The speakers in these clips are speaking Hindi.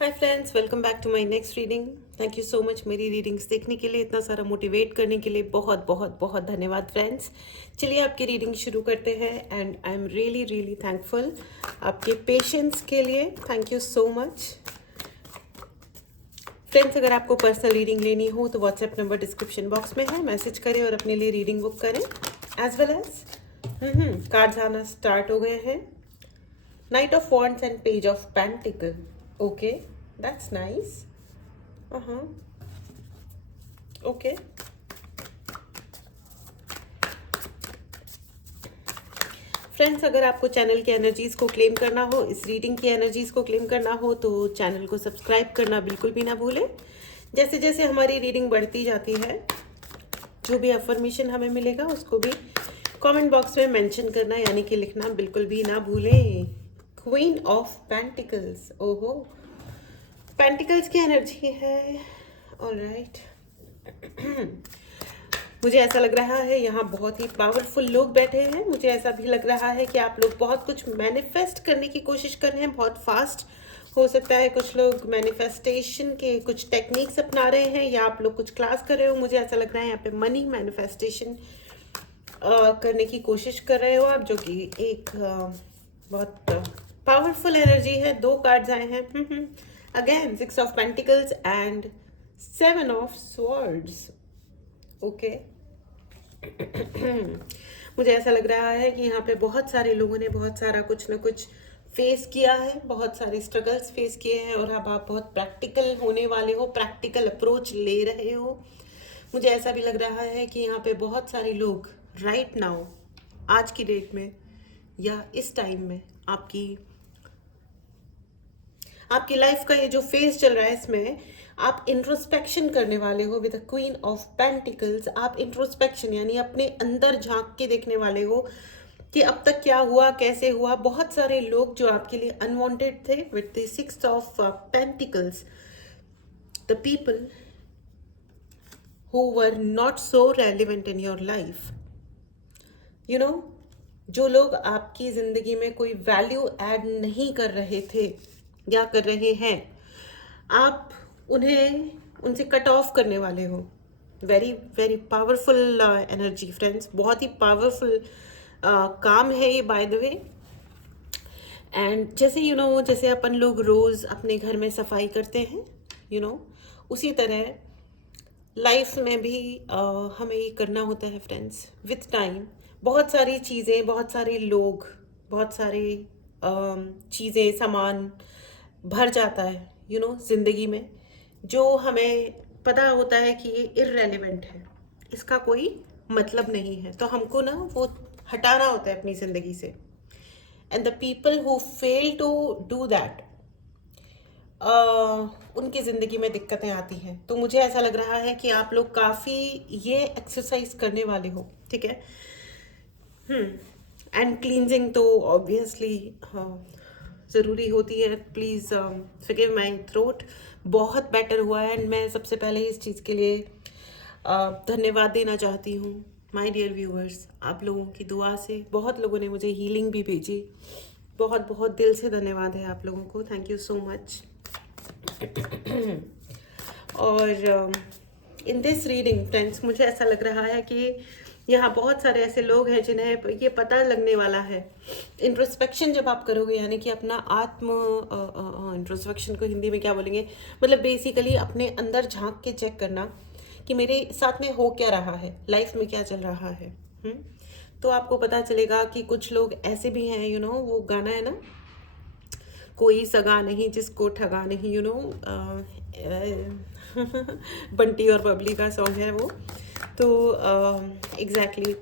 Hi friends, welcome back to my next reading. Thank you so much मेरी रीडिंग्स देखने के लिए, इतना सारा मोटिवेट करने के लिए बहुत बहुत बहुत धन्यवाद फ्रेंड्स। चलिए आपकी रीडिंग शुरू करते हैं and I am really really thankful आपके पेशेंस के लिए। Thank you so much friends. अगर आपको पर्सनल रीडिंग लेनी हो तो व्हाट्सएप नंबर डिस्क्रिप्शन बॉक्स में है, मैसेज करें और अपने लिए रीडिंग बुक करें। एज वेल एज कार्ड्स आना स्टार्ट हो गए हैं। Knight of Wands and Page of Pentacle. Okay, that's nice. Uh-huh. Okay. Friends, अगर आपको चैनल की एनर्जीज़ को क्लेम करना हो, इस रीडिंग की एनर्जीज़ को क्लेम करना हो तो चैनल को सब्सक्राइब करना बिल्कुल भी ना भूलें। जैसे जैसे हमारी रीडिंग बढ़ती जाती है, जो भी अफर्मेशन हमें मिलेगा उसको भी कमेंट बॉक्स में मेंशन करना, यानी कि लिखना बिल्कुल भी ना भूलें। क्वीन ऑफ पेंटिकल्स, ओहो, पेंटिकल्स की एनर्जी है। ऑलराइट मुझे ऐसा लग रहा है यहाँ बहुत ही पावरफुल लोग बैठे हैं। मुझे ऐसा भी लग रहा है कि आप लोग बहुत कुछ मैनिफेस्ट करने की कोशिश कर रहे हैं, बहुत फास्ट। हो सकता है कुछ लोग मैनिफेस्टेशन के कुछ टेक्निक्स अपना रहे हैं, या आप लोग कुछ क्लास कर रहे हो। मुझे ऐसा लग रहा है यहाँ पे मनी मैनिफेस्टेशन करने की कोशिश कर रहे हो आप, जो कि एक बहुत पावरफुल एनर्जी है। दो कार्ड्स आए हैं again, 6 of pentacles and 7 of swords. Okay मुझे ऐसा लग रहा है कि यहाँ पे बहुत सारे लोगों ने बहुत सारा कुछ ना कुछ फेस किया है, बहुत सारे स्ट्रगल्स फेस किए हैं, और अब आप बहुत प्रैक्टिकल होने वाले हो, प्रैक्टिकल अप्रोच ले रहे हो। मुझे ऐसा भी लग रहा है कि यहाँ पे बहुत सारे लोग राइट नाउ, आज की डेट में या इस टाइम में आपकी लाइफ का ये जो फेज चल रहा है, इसमें आप इंट्रोस्पेक्शन करने वाले हो with the queen of pentacles. आप इंट्रोस्पेक्शन यानी अपने अंदर झांक के देखने वाले हो कि अब तक क्या हुआ, कैसे हुआ। बहुत सारे लोग जो आपके लिए अनवांटेड थे with the 6 of pentacles, the people who were not so relevant in your life, you know, जो लोग आपकी ज़िंदगी में कोई वैल्यू ऐड नहीं कर रहे थे या कर रहे हैं, आप उनसे कट ऑफ करने वाले हो। Very very powerful energy friends, बहुत ही पावरफुल काम है ये, बाय द वे। एंड जैसे जैसे अपन लोग रोज़ अपने घर में सफाई करते हैं, उसी तरह लाइफ में भी हमें ये करना होता है फ्रेंड्स। विथ टाइम बहुत सारी चीज़ें, बहुत सारे लोग, बहुत सारे चीज़ें, सामान भर जाता है ज़िंदगी में, जो हमें पता होता है कि ये इररेलेवेंट है, इसका कोई मतलब नहीं है, तो हमको ना वो हटाना होता है अपनी ज़िंदगी से। And the people who fail to do that, उनकी ज़िंदगी में दिक्कतें आती हैं। तो मुझे ऐसा लग रहा है कि आप लोग काफ़ी ये एक्सरसाइज करने वाले हो, ठीक है। एंड क्लींजिंग तो ऑब्वियसली ज़रूरी होती है। प्लीज़ फॉरगिव माय थ्रोट, बहुत बेटर हुआ है। एंड मैं सबसे पहले इस चीज़ के लिए धन्यवाद देना चाहती हूँ माय डियर व्यूअर्स। आप लोगों की दुआ से बहुत लोगों ने मुझे हीलिंग भी भेजी, बहुत बहुत दिल से धन्यवाद है आप लोगों को। Thank you so much. और इन दिस रीडिंग फ्रेंड्स, मुझे ऐसा लग रहा है कि यहाँ बहुत सारे ऐसे लोग हैं जिन्हें ये पता लगने वाला है। इंट्रोस्पेक्शन जब आप करोगे, यानी कि अपना इंट्रोस्पेक्शन को हिंदी में क्या बोलेंगे, मतलब बेसिकली अपने अंदर झांक के चेक करना कि मेरे साथ में हो क्या रहा है, लाइफ में क्या चल रहा है। तो आपको पता चलेगा कि कुछ लोग ऐसे भी हैं, वो गाना है ना, कोई सगा नहीं जिसको ठगा नहीं, बंटी और बबली का सॉन्ग है वो। तो एग्जैक्टली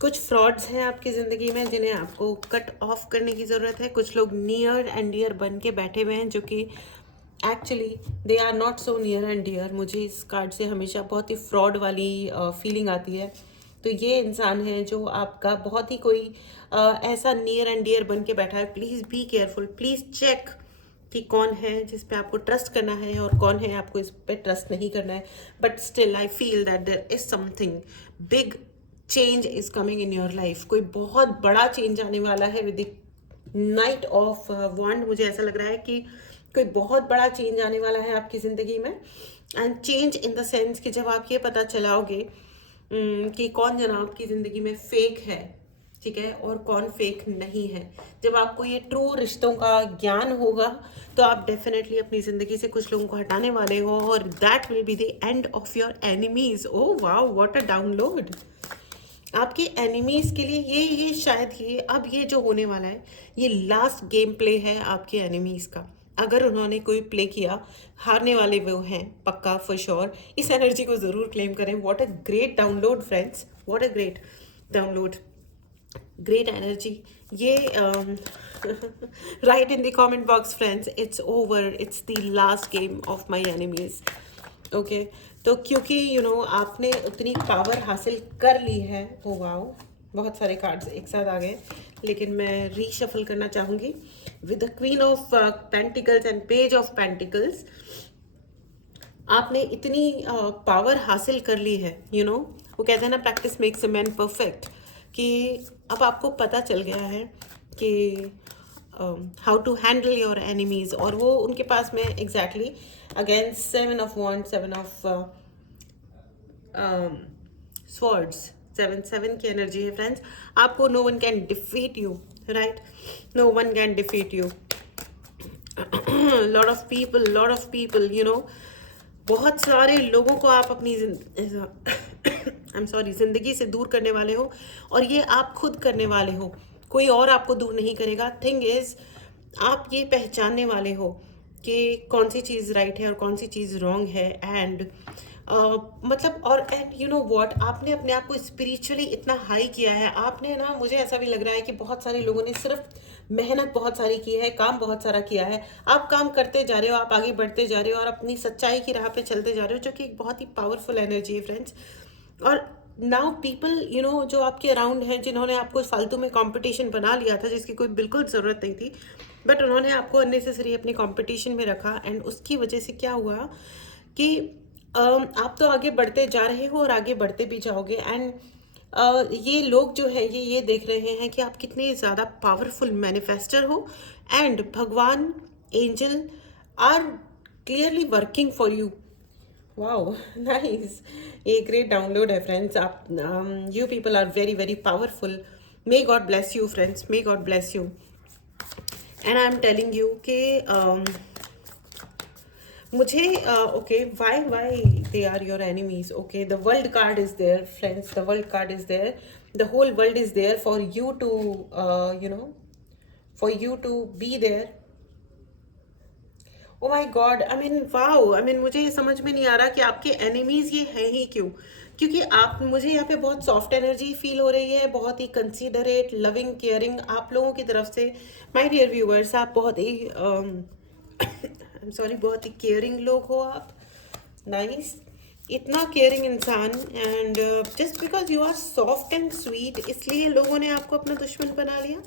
कुछ फ्रॉड्स हैं आपकी ज़िंदगी में जिन्हें आपको कट ऑफ करने की ज़रूरत है। कुछ लोग नियर एंड डियर बन के बैठे हुए हैं, जो कि actually they are not so near and dear. मुझे इस कार्ड से हमेशा बहुत ही फ्रॉड वाली फीलिंग आती है। तो ये इंसान है जो आपका बहुत ही कोई ऐसा नियर एंड डियर बन के बैठा है। Please be careful, please check कि कौन है जिस पे आपको ट्रस्ट करना है और कौन है आपको इस पे ट्रस्ट नहीं करना है। But still I feel that there is something big change is coming in your life. कोई बहुत बड़ा चेंज आने वाला है with the knight of wand. मुझे ऐसा लग रहा है कि कोई बहुत बड़ा चेंज आने वाला है आपकी ज़िंदगी में। And change in the sense कि जब आप ये पता चलाओगे कि कौन जना आपकी ज़िंदगी में फेक है, ठीक है, और कौन फेक नहीं है। जब आपको ये ट्रू रिश्तों का ज्ञान होगा तो आप डेफिनेटली अपनी ज़िंदगी से कुछ लोगों को हटाने वाले हो, और that will be the end of your enemies. Oh wow, what a download. आपके एनिमीज के लिए ये शायद ये जो होने वाला है, ये लास्ट गेम प्ले है आपके एनिमीज का। अगर उन्होंने कोई प्ले किया, हारने वाले वो हैं पक्का, फॉर श्योर। इस एनर्जी को ज़रूर क्लेम करें। What a great download friends, what a great download, great energy. ये write in the comment box friends, it's over, it's the last game of my enemies. Okay, तो क्योंकि आपने उतनी पावर हासिल कर ली है। ओ वाओ, बहुत सारे कार्ड्स एक साथ आ गए, लेकिन मैं रीशफल करना चाहूँगी with the queen of pentacles and page of pentacles. आपने इतनी पावर हासिल कर ली है, वो कहते हैं ना, practice makes a man perfect, कि अब आपको पता चल गया है कि how to handle your enemies. और वो उनके पास में exactly against 7 of wands, 7 of swords, 7 की एनर्जी है फ्रेंड्स। आपको no one can defeat you, right, no one can defeat you. Lot of people बहुत सारे लोगों को आप अपनी जिंदगी से दूर करने वाले हो, और ये आप खुद करने वाले हो, कोई और आपको दूर नहीं करेगा। थिंग इज, आप ये पहचानने वाले हो कि कौन सी चीज़ राइट है और कौन सी चीज़ रॉन्ग है। एंड मतलब, और एंड यू नो व्हाट, आपने अपने आप को स्पिरिचुअली इतना हाई किया है। आपने ना, मुझे ऐसा भी लग रहा है कि बहुत सारे लोगों ने सिर्फ मेहनत बहुत सारी की है, काम बहुत सारा किया है। आप काम करते जा रहे हो, आप आगे बढ़ते जा रहे हो, और अपनी सच्चाई की राह पे चलते जा रहे हो, जो कि एक बहुत ही पावरफुल एनर्जी है फ्रेंड्स। और नाउ पीपल जो आपके अराउंड हैं, जिन्होंने आपको फालतू में कंपटीशन बना लिया था, जिसकी कोई बिल्कुल ज़रूरत नहीं थी, बट उन्होंने आपको अननेसेसरी अपनी कंपटीशन में रखा। एंड उसकी वजह से क्या हुआ कि आप तो आगे बढ़ते जा रहे हो और आगे बढ़ते भी जाओगे। एंड ये लोग जो है ये देख रहे हैं कि आप कितने ज़्यादा पावरफुल मैनिफेस्टर हो, एंड भगवान, angel are clearly working for you. Wow, nice, ये ग्रेट डाउनलोड है फ्रेंड्स। आप you people are very very powerful. May God bless you friends, may God bless you. And I am telling you कि मुझे okay, why they are your enemies. Okay, the world card is there friends, the world card is there, the whole world is there for you to for you to be there. Oh my God, I mean wow, I mean मुझे ये समझ में नहीं आ रहा कि आपके एनिमीज ये हैं ही क्यों। क्योंकि आप, मुझे यहाँ पे बहुत सॉफ्ट एनर्जी फील हो रही है, बहुत ही कंसीडरेट, लविंग, केयरिंग आप लोगों की तरफ से। माय डियर व्यूअर्स, आप बहुत ही आई एम सॉरी, बहुत ही केयरिंग लोग हो आप। नाइस, इतना केयरिंग इंसान। And just because you are soft and sweet, इसलिए लोगों ने आपको अपना दुश्मन बना लिया।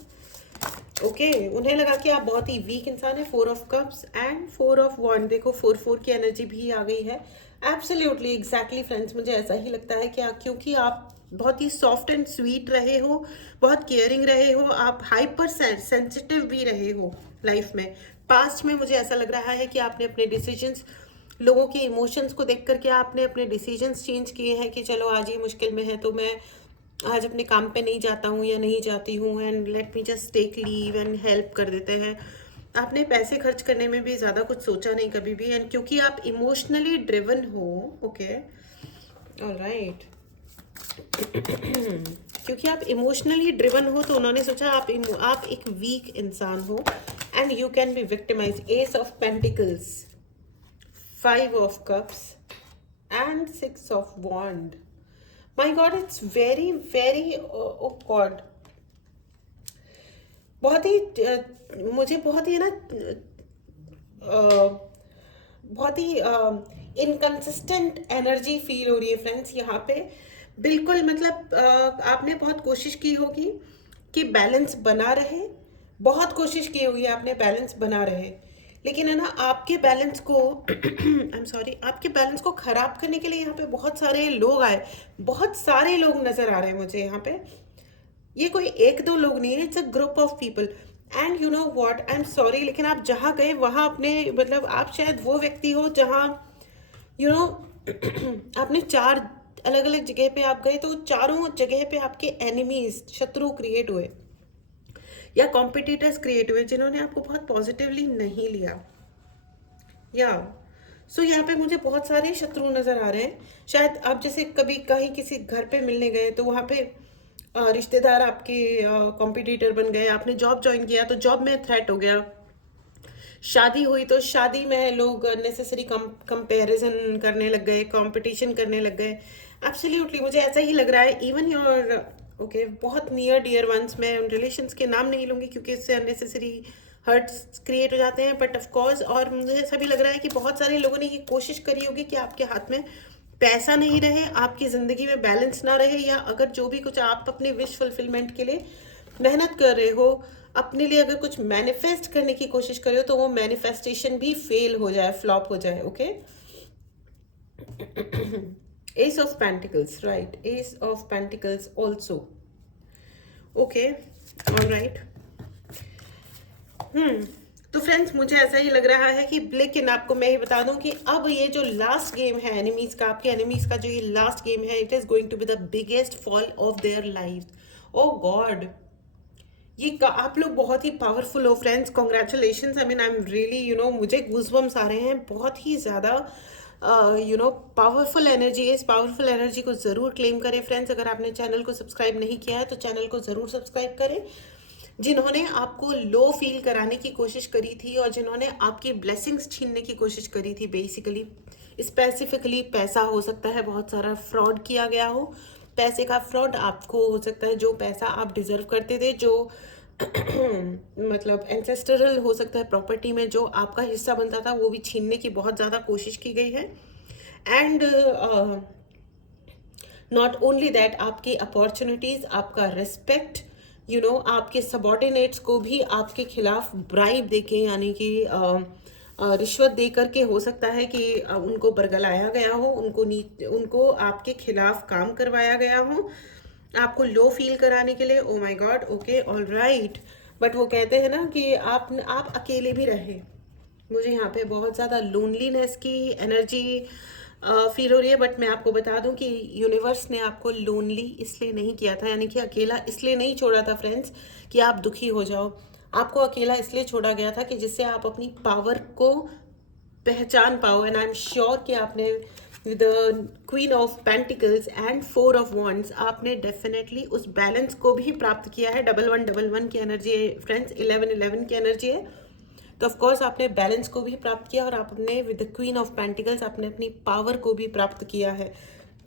ओके, उन्हें लगा कि आप बहुत ही वीक इंसान है। 4 ऑफ कप्स एंड 4 ऑफ वॉन्ड, देखो 4 की एनर्जी भी आ गई है। एब्सोल्युटली, एग्जैक्टली फ्रेंड्स, मुझे ऐसा ही लगता है कि क्योंकि आप बहुत ही सॉफ्ट एंड स्वीट रहे हो, बहुत केयरिंग रहे हो, आप हाइपर सेंसिटिव भी रहे हो लाइफ में। पास्ट में मुझे ऐसा लग रहा है कि आपने अपने डिसीजंस, लोगों के इमोशंस को देख करके आपने अपने डिसीजंस चेंज किए हैं कि चलो आज ये मुश्किल में है तो मैं आज अपने काम पे नहीं जाता हूँ या नहीं जाती हूँ, and let me just take leave and help कर देते हैं। आपने पैसे खर्च करने में भी ज़्यादा कुछ सोचा नहीं कभी भी, एंड क्योंकि आप इमोशनली ड्रिवन हो। ओके, ऑलराइट, क्योंकि आप इमोशनली ड्रिवन हो तो उन्होंने सोचा आप एक वीक इंसान हो, and you can be victimise. Ace of pentacles, 5 of cups and 6 of wand. My God, it's very very, oh God, बहुत ही मुझे बहुत ही ना बहुत ही इनकंसिस्टेंट एनर्जी फील हो रही है फ्रेंड्स यहाँ पे। बिल्कुल, मतलब आपने बहुत कोशिश की होगी कि बैलेंस बना रहे, बहुत कोशिश की होगी आपने बैलेंस बना रहे, लेकिन है ना, आपके बैलेंस को आई एम सॉरी, आपके बैलेंस को खराब करने के लिए यहाँ पे बहुत सारे लोग आए, बहुत सारे लोग नजर आ रहे हैं मुझे यहाँ पे। ये कोई 1-2 लोग नहीं है, it's a group of people. And you know what, I am sorry, लेकिन आप जहाँ गए वहाँ अपने मतलब आप शायद वो व्यक्ति हो जहाँ यू नो आपने 4 अलग अलग जगह पे आप गए, तो चारों जगह पे आपके एनिमीज, शत्रु क्रिएट हुए या कॉम्पिटिटर्स क्रिएट हुए जिन्होंने आपको बहुत पॉजिटिवली नहीं लिया। या सो यहाँ पे मुझे बहुत सारे शत्रु नज़र आ रहे हैं। शायद आप जैसे कभी कहीं किसी घर पे मिलने गए तो वहाँ पे रिश्तेदार आपके कॉम्पिटिटर बन गए, आपने जॉब ज्वाइन किया तो जॉब में थ्रेट हो गया, शादी हुई तो शादी में लोग नेसेसरी कंपैरिजन करने लग गए, कंपटीशन करने लग गए। एब्सोल्युटली मुझे ऐसा ही लग रहा है। इवन योर ओके, बहुत नियर डियर वंस, मैं उन रिलेशंस के नाम नहीं लूँगी क्योंकि इससे अननेसेसरी हर्ट्स क्रिएट हो जाते हैं, बट ऑफ कोर्स, और मुझे ऐसा भी लग रहा है कि बहुत सारे लोगों ने ये कोशिश करी होगी कि आपके हाथ में पैसा नहीं रहे, आपकी ज़िंदगी में बैलेंस ना रहे, या अगर जो भी कुछ आप अपने विश फुलफिलमेंट के लिए मेहनत कर रहे हो, अपने लिए अगर कुछ मैनिफेस्ट करने की कोशिश कर रहे हो, तो वो मैनिफेस्टेशन भी फेल हो जाए, फ्लॉप हो जाए। Okay, S of pentacles, right, S of pentacles also. Okay, alright. तो फ्रेंड्स, मुझे ऐसा ही लग रहा है कि, लेकिन आपको मैं ये बता दूं कि अब ये जो लास्ट गेम है एनिमीज का, आपके एनिमीज का जो ये लास्ट गेम है, it is going to be the biggest fall of their life. Oh God, ये आप लोग बहुत ही पावरफुल हो friends, congratulations. I mean, I am really मुझे गूज़बम्स आ रहे हैं, बहुत ही ज़्यादा पावरफुल एनर्जी है। इस पावरफुल एनर्जी को ज़रूर क्लेम करें फ्रेंड्स। अगर आपने चैनल को सब्सक्राइब नहीं किया है तो चैनल को ज़रूर सब्सक्राइब करें। जिन्होंने आपको लो फील कराने की कोशिश करी थी और जिन्होंने आपकी ब्लेसिंग्स छीनने की कोशिश करी थी, बेसिकली स्पेसिफिकली पैसा हो सकता है, बहुत सारा फ्रॉड किया गया हो, पैसे का फ्रॉड आपको हो सकता है, जो पैसा आप डिजर्व करते थे, जो मतलब एंसेस्टरल हो सकता है, प्रॉपर्टी में जो आपका हिस्सा बनता था, वो भी छीनने की बहुत ज़्यादा कोशिश की गई है। एंड नॉट ओनली दैट, आपकी अपॉर्चुनिटीज़, आपका रिस्पेक्ट, आपके सबॉर्डिनेट्स को भी आपके खिलाफ ब्राइब देके, यानी कि रिश्वत दे करके हो सकता है कि उनको बरगलाया गया हो, उनको आपके खिलाफ काम करवाया गया हो, आपको लो फील कराने के लिए। Oh my God, okay, all right. But वो कहते हैं ना कि आप अकेले भी रहे। मुझे यहाँ पे बहुत ज़्यादा लोनलीनेस की एनर्जी फील हो रही है, बट मैं आपको बता दूं कि यूनिवर्स ने आपको लोनली इसलिए नहीं किया था, यानी कि अकेला इसलिए नहीं छोड़ा था फ्रेंड्स कि आप दुखी हो जाओ। आपको अकेला इसलिए छोड़ा गया था कि जिससे आप अपनी पावर को पहचान पाओ। एंड आई एम श्योर कि आपने the queen of pentacles and 4 of wands, आपने डेफिनेटली उस बैलेंस को भी प्राप्त किया है। 1111 की एनर्जी है फ्रेंड्स, 1111 की एनर्जी है, तो ऑफ कोर्स आपने बैलेंस को भी प्राप्त किया और आपने with the queen of pentacles आपने अपनी पावर को भी प्राप्त किया है।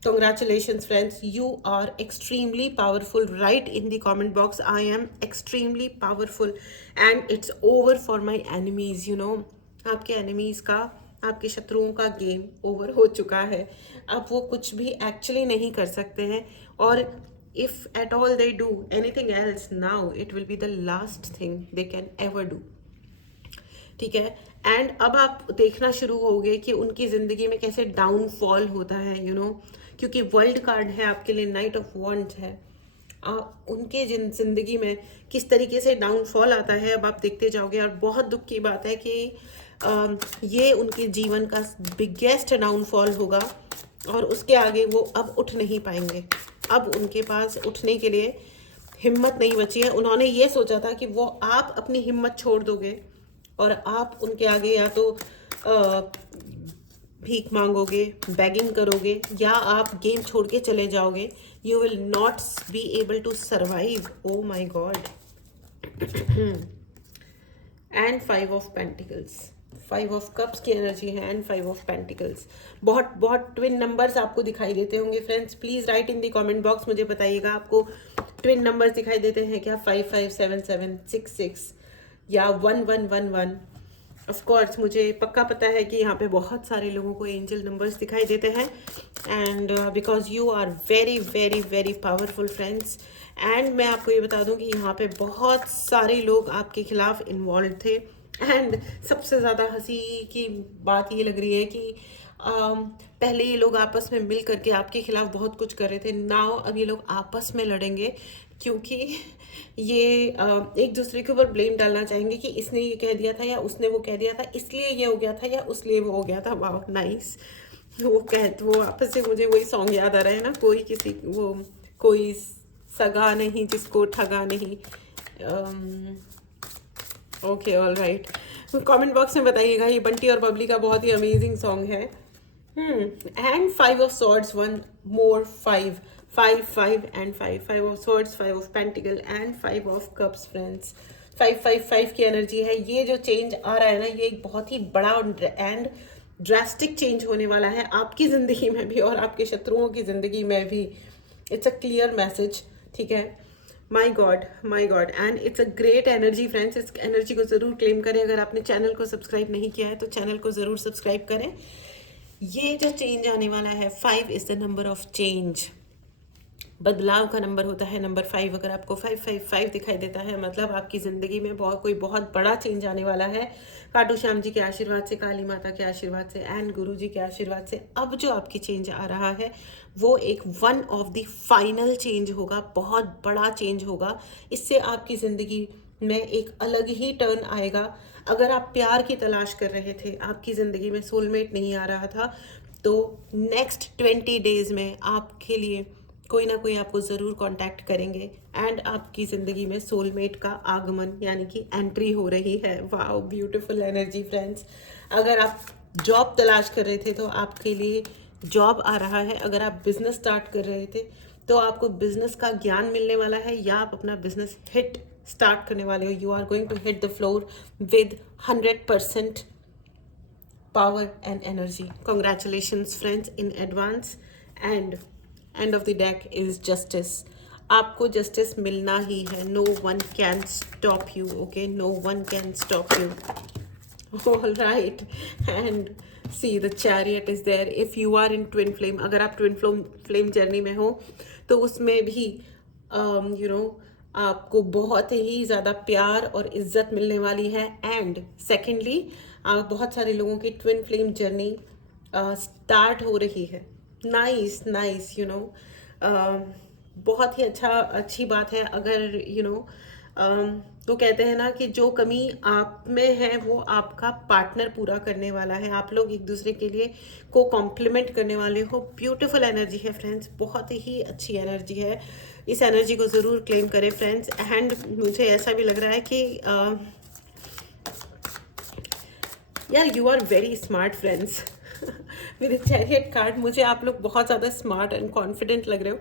Congratulations friends, you are extremely powerful. Write in the comment box, I am extremely powerful and it's over for my enemies. आपके एनिमीज का, आपके शत्रुओं का गेम ओवर हो चुका है। अब वो कुछ भी एक्चुअली नहीं कर सकते हैं, और if at all they do anything else now, it will be the last thing they can ever do. ठीक है, एंड अब आप देखना शुरू होगे कि उनकी ज़िंदगी में कैसे डाउनफॉल होता है, क्योंकि वर्ल्ड कार्ड है आपके लिए, नाइट ऑफ वॉन्ड्स है। उनके ज़िंदगी में किस तरीके से डाउनफॉल आता है, अब आप देखते जाओगे। और बहुत दुख की बात है कि ये उनके जीवन का बिगेस्ट डाउनफॉल होगा, और उसके आगे वो अब उठ नहीं पाएंगे। अब उनके पास उठने के लिए हिम्मत नहीं बची है। उन्होंने ये सोचा था कि वो आप अपनी हिम्मत छोड़ दोगे और आप उनके आगे या तो भीख मांगोगे, बैगिंग करोगे, या आप गेम छोड़ के चले जाओगे। You will not be able to survive. Oh my God. And 5 of pentacles, 5 of cups की एनर्जी है एंड 5 ऑफ पेंटिकल्स। बहुत बहुत ट्विन नंबर्स आपको दिखाई देते होंगे friends. Please write in the comment box, मुझे बताइएगा आपको ट्विन नंबर्स दिखाई देते हैं क्या? 5 5 7 7 6 6 या 1 1 1 1। ऑफ कोर्स मुझे पक्का पता है कि यहाँ पे बहुत सारे लोगों को एंजल नंबर्स दिखाई देते हैं, and because you are very very very powerful friends. And मैं आपको ये बता दूँ कि यहाँ पे बहुत सारे लोग आपके खिलाफ इन्वॉल्व थे, एंड सबसे ज़्यादा हंसी की बात ये लग रही है कि पहले ये लोग आपस में मिल करके आपके खिलाफ बहुत कुछ कर रहे थे, नाउ अब ये लोग आपस में लड़ेंगे, क्योंकि ये एक दूसरे के ऊपर ब्लेम डालना चाहेंगे कि इसने ये कह दिया था या उसने वो कह दिया था, इसलिए ये हो गया था या उसलिए वो हो गया था। वाह नाइस। वो आपस से मुझे वही सॉन्ग याद आ रहा है ना, कोई सगा नहीं जिसको ठगा नहीं। Okay all right, comment box में बताइएगा, ये बंटी और बबली का बहुत ही अमेजिंग सॉन्ग है। And 5 of swords, one more, five, five five and five, 5 of swords, 5 of pentacle and 5 of cups friends. 5 5 5 की एनर्जी है। ये जो चेंज आ रहा है ना, ये एक बहुत ही बड़ा एंड ड्रास्टिक चेंज होने वाला है आपकी ज़िंदगी में भी और आपके शत्रुओं की ज़िंदगी में भी। इट्स अ क्लियर मैसेज, ठीक है। My God and it's a great energy friends. इस एनर्जी को ज़रूर क्लेम करें। अगर आपने चैनल को सब्सक्राइब नहीं किया है तो चैनल को ज़रूर सब्सक्राइब करें। ये जो चेंज आने वाला है, 5 is the number of change, बदलाव का नंबर होता है नंबर 5। अगर आपको 555 दिखाई देता है, मतलब आपकी ज़िंदगी में कोई बहुत बड़ा चेंज आने वाला है। खाटू श्याम जी के आशीर्वाद से, काली माता के आशीर्वाद से एंड गुरु जी के आशीर्वाद से अब जो आपकी चेंज आ रहा है वो एक one of the final change होगा, बहुत बड़ा चेंज होगा। इससे आपकी ज़िंदगी में एक अलग ही टर्न आएगा। अगर आप प्यार की तलाश कर रहे थे, आपकी ज़िंदगी में सोलमेट नहीं आ रहा था, तो नेक्स्ट 20 डेज़ में आपके लिए कोई ना कोई आपको ज़रूर कांटेक्ट करेंगे एंड आपकी ज़िंदगी में सोलमेट का आगमन यानी कि एंट्री हो रही है। Wow beautiful energy friends. अगर आप जॉब तलाश कर रहे थे तो आपके लिए जॉब आ रहा है। अगर आप बिजनेस स्टार्ट कर रहे थे तो आपको बिजनेस का ज्ञान मिलने वाला है, या आप अपना बिजनेस हिट स्टार्ट करने वाले हो। You are going to hit the floor with 100% power and energy. Congratulations friends in advance. And end of the deck is justice. आपको जस्टिस मिलना ही है। No one can stop you, okay, no one can stop you. All right, and see the chariot is there. If you are in twin flame, अगर आप ट्विन फ्लेम जर्नी में हो तो उसमें भी यू नो आपको बहुत ही ज़्यादा प्यार और इज्जत मिलने वाली है। एंड सेकेंडली बहुत सारे लोगों की ट्विन फ्लेम जर्नी स्टार्ट हो रही है। नाइस नाइस, यू नो बहुत ही अच्छी बात है। अगर यू नो तो कहते हैं ना कि जो कमी आप में है वो आपका पार्टनर पूरा करने वाला है। आप लोग एक दूसरे के लिए को कॉम्प्लीमेंट करने वाले हो। ब्यूटीफुल एनर्जी है फ्रेंड्स, बहुत ही अच्छी एनर्जी है। इस एनर्जी को ज़रूर क्लेम करें फ्रेंड्स। एंड मुझे ऐसा भी लग रहा है कि यार you are very smart friends. With chariot card मुझे आप लोग बहुत ज़्यादा स्मार्ट एंड कॉन्फिडेंट लग रहे हो।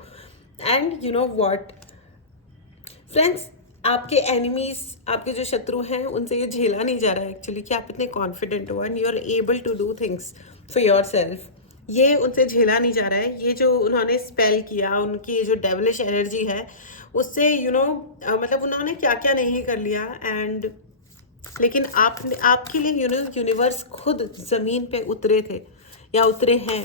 And you know what friends, आपके एनिमीज, आपके जो शत्रु हैं, उनसे ये झेला नहीं जा रहा है एक्चुअली कि आप इतने कॉन्फिडेंट हो and you are able to do things for yourself. ये उनसे झेला नहीं जा रहा है। ये जो उन्होंने स्पेल किया, उनकी जो डेविलिश एनर्जी है, उससे यू नो मतलब उन्होंने क्या क्या नहीं कर लिया। एंड लेकिन आपके लिए यूनिवर्स खुद ज़मीन पे उतरे थे या उतरे हैं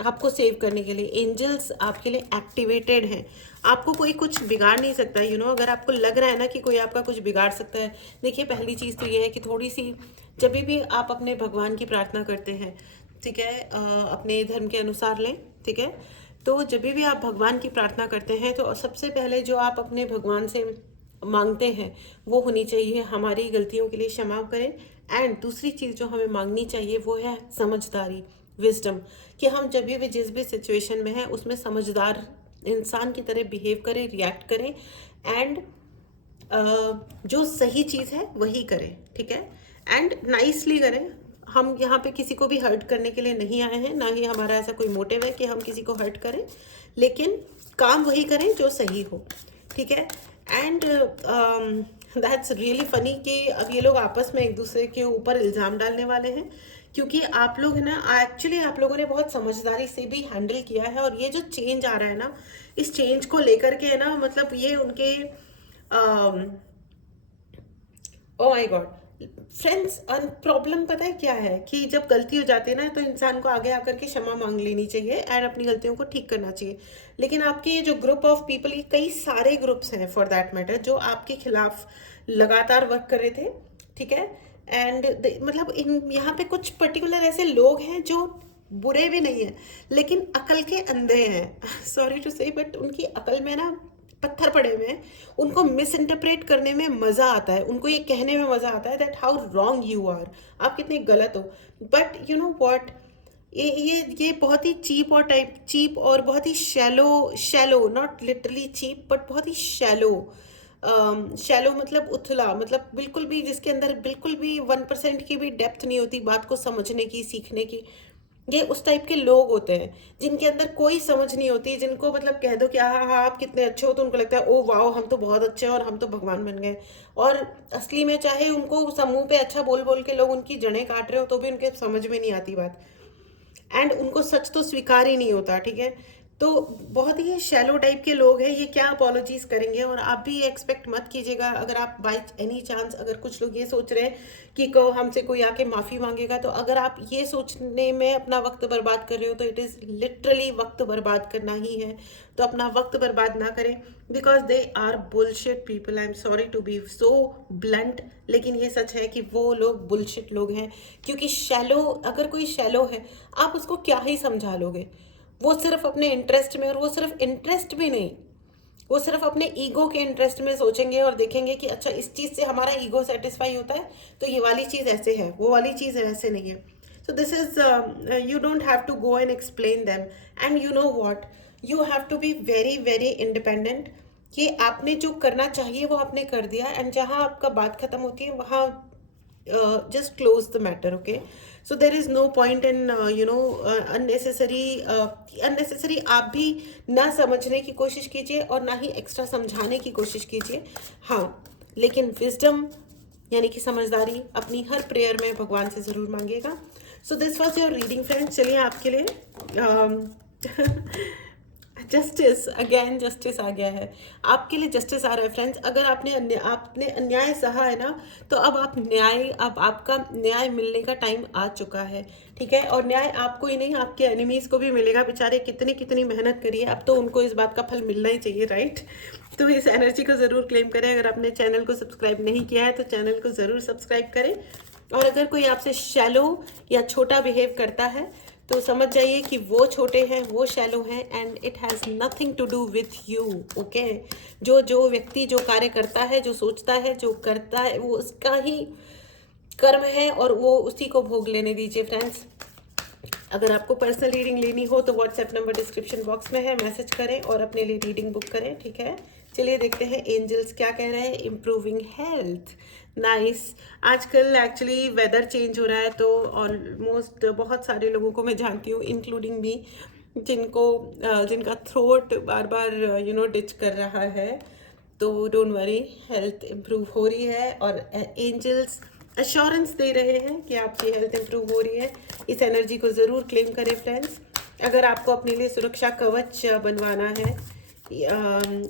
आपको सेव करने के लिए। एंजल्स आपके लिए एक्टिवेटेड हैं। आपको कोई कुछ बिगाड़ नहीं सकता। अगर आपको लग रहा है ना कि कोई आपका कुछ बिगाड़ सकता है, देखिए पहली चीज़ तो ये है कि थोड़ी सी जब भी आप अपने भगवान की प्रार्थना करते हैं, ठीक है, अपने धर्म के अनुसार लें, ठीक है, तो जब भी आप भगवान की प्रार्थना करते हैं तो सबसे पहले जो आप अपने भगवान से मांगते हैं वो होनी चाहिए हमारी गलतियों के लिए क्षमा करें। एंड दूसरी चीज़ जो हमें मांगनी चाहिए वो है समझदारी, विजडम, कि हम जब भी जिस भी सिचुएशन में हैं उसमें समझदार इंसान की तरह बिहेव करें, रिएक्ट करें एंड जो सही चीज़ है वही करें, ठीक है, एंड नाइसली करें। हम यहाँ पे किसी को भी हर्ट करने के लिए नहीं आए हैं, ना ही हमारा ऐसा कोई मोटिव है कि हम किसी को हर्ट करें, लेकिन काम वही करें जो सही हो, ठीक है। एंड दैट्स रियली फनी कि अब ये लोग आपस में एक दूसरे के ऊपर इल्ज़ाम डालने वाले हैं, क्योंकि आप लोग ना एक्चुअली आप लोगों ने बहुत समझदारी से भी हैंडल किया है। और ये जो चेंज आ रहा है ना, इस चेंज को लेकर के ना, मतलब ये उनके oh my God friends, problem पता है क्या है कि जब गलती हो जाती है ना तो इंसान को आगे आकर के क्षमा मांग लेनी चाहिए एंड अपनी गलतियों को ठीक करना चाहिए। लेकिन आपके ये जो ग्रुप ऑफ पीपल, ये कई सारे ग्रुप्स हैं फॉर दैट मैटर, जो आपके खिलाफ लगातार वर्क कर रहे थे, ठीक है, एंड मतलब इन यहाँ पे कुछ पर्टिकुलर ऐसे लोग हैं जो बुरे भी नहीं है लेकिन अकल के अंधे हैं सॉरी टू से, बट उनकी अकल में ना पत्थर पड़े हुए हैं। उनको मिस इंटरप्रेट करने में मज़ा आता है, उनको ये कहने में मज़ा आता है that how wrong you are, आप कितने गलत हो। बट यू नो व्हाट, ये बहुत ही चीप और बहुत ही shallow, not literally cheap but बहुत ही शैलो मतलब उथला, मतलब बिल्कुल भी जिसके अंदर बिल्कुल भी 1% की भी डेप्थ नहीं होती बात को समझने की, सीखने की। ये उस टाइप के लोग होते हैं जिनके अंदर कोई समझ नहीं होती, जिनको मतलब कह दो कि हाँ हाँ आप कितने अच्छे हो तो उनको लगता है ओ वाओ हम तो बहुत अच्छे हैं और हम तो भगवान बन गए। और असली में चाहे उनको समूह पे अच्छा बोल बोल के लोग उनकी जड़ें काट रहे हो तो भी उनके समझ में नहीं आती बात, एंड उनको सच तो स्वीकार ही नहीं होता, ठीक है। तो बहुत ही शैलो टाइप के लोग हैं, ये क्या अपोलॉजीज करेंगे। और आप भी एक्सपेक्ट मत कीजिएगा, अगर आप बाई एनी चांस अगर कुछ लोग ये सोच रहे हैं कि को हमसे कोई आके माफ़ी मांगेगा, तो अगर आप ये सोचने में अपना वक्त बर्बाद कर रहे हो तो इट इज़ लिटरली वक्त बर्बाद करना ही है। तो अपना वक्त बर्बाद ना करें, because they are bullshit people. I am sorry to be so blunt, लेकिन ये सच है कि वो लोग बुलशिट लोग हैं। क्योंकि शैलो, अगर कोई शैलो है आप उसको क्या ही समझा लोगे। वो सिर्फ अपने इंटरेस्ट में, और वो सिर्फ इंटरेस्ट भी नहीं, वो सिर्फ अपने ईगो के इंटरेस्ट में सोचेंगे और देखेंगे कि अच्छा इस चीज़ से हमारा ईगो सेटिस्फाई होता है तो ये वाली चीज़ ऐसे है, वो वाली चीज़ ऐसे नहीं है। So this is, you don't have to go and explain them, and you know what, you have to be very very independent. कि आपने जो करना चाहिए वो आपने कर दिया, एंड जहाँ आपका बात खत्म होती है वहाँ just close the matter, okay? So there is no point in unnecessary आप भी ना समझने की कोशिश कीजिए और ना ही एक्स्ट्रा समझाने की कोशिश कीजिए। हाँ, लेकिन विजडम यानी कि समझदारी अपनी हर प्रेयर में भगवान से ज़रूर मांगिएगा। So this was your reading friends. चलिए आपके लिए जस्टिस, अगेन जस्टिस आ गया है, आपके लिए जस्टिस आ रहा है फ्रेंड्स। अगर आपने अन्याय सहा है ना, तो अब आपका न्याय मिलने का टाइम आ चुका है, ठीक है। और न्याय आपको ही नहीं, आपके एनिमीज़ को भी मिलेगा। बेचारे कितनी कितनी मेहनत करिए, अब तो उनको इस बात का फल मिलना ही चाहिए, राइट। तो इस एनर्जी को ज़रूर क्लेम करें। अगर आपने चैनल को सब्सक्राइब नहीं किया है तो चैनल को ज़रूर सब्सक्राइब करें। और अगर कोई आपसे शैलो या छोटा बिहेव करता है तो समझ जाइए कि वो छोटे हैं, वो शैलो हैं, and it has nothing to do with you, okay. जो व्यक्ति जो कार्य करता है, जो सोचता है, जो करता है, वो उसका ही कर्म है और वो उसी को भोग लेने दीजिए फ्रेंड्स। अगर आपको पर्सनल रीडिंग लेनी हो तो व्हाट्सएप नंबर डिस्क्रिप्शन बॉक्स में है, मैसेज करें और अपने लिए रीडिंग बुक करें, ठीक है। चलिए देखते हैं एंजल्स क्या कह रहे हैं। Improving health, nice. आजकल एक्चुअली वेदर चेंज हो रहा है तो ऑलमोस्ट बहुत सारे लोगों को मैं जानती हूँ, इंक्लूडिंग मी, जिनका थ्रोट बार बार डिच कर रहा है। तो डोंट वरी, हेल्थ इम्प्रूव हो रही है और एंजल्स अश्योरेंस दे रहे हैं कि आपकी हेल्थ इम्प्रूव हो रही है। इस एनर्जी को ज़रूर क्लेम करें फ्रेंड्स। अगर आपको अपने लिए सुरक्षा कवच बनवाना है,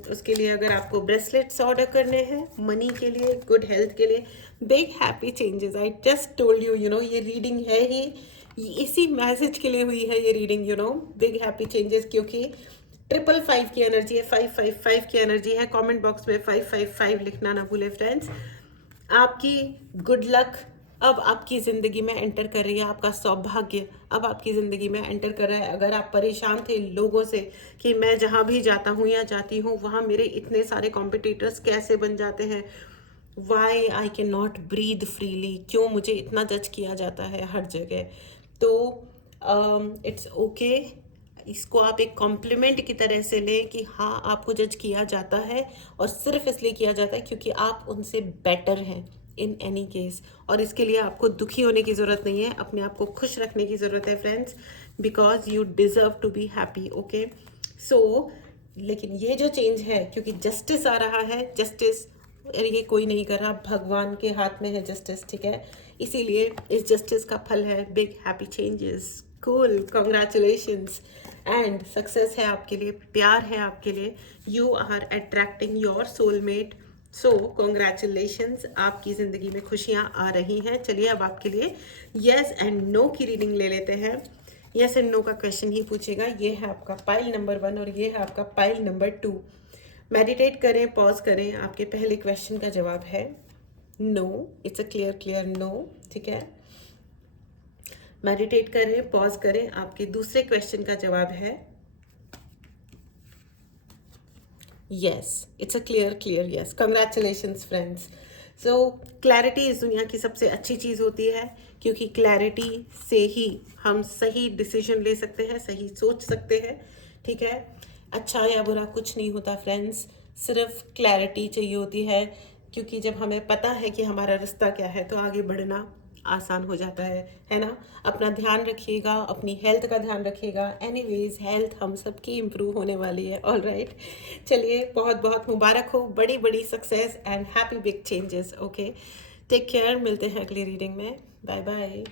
उसके लिए अगर आपको ब्रेसलेट्स ऑर्डर करने हैं मनी के लिए, गुड हेल्थ के लिए, big happy changes, I just told you, ये रीडिंग है ही इसी मैसेज के लिए हुई है ये रीडिंग, बिग हैप्पी चेंजेस। क्योंकि 555 की एनर्जी है, 555 की एनर्जी है। कमेंट बॉक्स में 555 लिखना ना भूले फ्रेंड्स। आपकी गुड लक अब आपकी ज़िंदगी में एंटर कर रही है, आपका सौभाग्य अब आपकी ज़िंदगी में एंटर कर रहा है। अगर आप परेशान थे लोगों से कि मैं जहाँ भी जाता हूँ या जाती हूँ वहाँ मेरे इतने सारे कॉम्पिटिटर्स कैसे बन जाते हैं, why I can not breathe freely, क्यों मुझे इतना जज किया जाता है हर जगह, तो इट्स ओके। इसको आप एक कॉम्प्लीमेंट की तरह से लें कि हाँ आपको जज किया जाता है और सिर्फ इसलिए किया जाता है क्योंकि आप उनसे बेटर हैं इन एनी केस। और इसके लिए आपको दुखी होने की ज़रूरत नहीं है, अपने आप को खुश रखने की ज़रूरत है friends, because you deserve to be happy, okay. So लेकिन ये जो चेंज है, क्योंकि जस्टिस आ रहा है, जस्टिस ये कोई नहीं कर रहा, भगवान के हाथ में है जस्टिस, ठीक है। इसीलिए इस जस्टिस का फल है big happy changes. Cool, congratulations and success है आपके लिए, प्यार है आपके लिए। You are attracting your soulmate, so congratulations, आपकी ज़िंदगी में खुशियाँ आ रही हैं। चलिए अब आपके लिए येस एंड नो की रीडिंग ले लेते हैं। येस एंड नो का क्वेश्चन ही पूछेगा। ये है आपका पाइल नंबर 1 और ये है आपका पाइल नंबर 2। मेडिटेट करें, पॉज करें, आपके पहले क्वेश्चन का जवाब है no, it's a clear no. ठीक है, मेडिटेट करें, पॉज करें। आपके दूसरे क्वेश्चन का जवाब है yes, it's a clear yes. Congratulations friends. So clarity इस दुनिया की सबसे अच्छी चीज़ होती है, क्योंकि क्लैरिटी से ही हम सही डिसीजन ले सकते हैं, सही सोच सकते हैं। ठीक है, अच्छा या बुरा कुछ नहीं होता फ्रेंड्स, सिर्फ क्लैरिटी चाहिए होती है, क्योंकि जब हमें पता है कि हमारा रास्ता क्या है तो आगे बढ़ना आसान हो जाता है ना। अपना ध्यान रखिएगा, अपनी हेल्थ का ध्यान रखिएगा। एनीवेज हेल्थ हम सबकी इम्प्रूव होने वाली है। ऑल राइट, चलिए बहुत बहुत मुबारक हो, बड़ी बड़ी success and happy big changes. Okay, take care, मिलते हैं अगली रीडिंग में। Bye bye.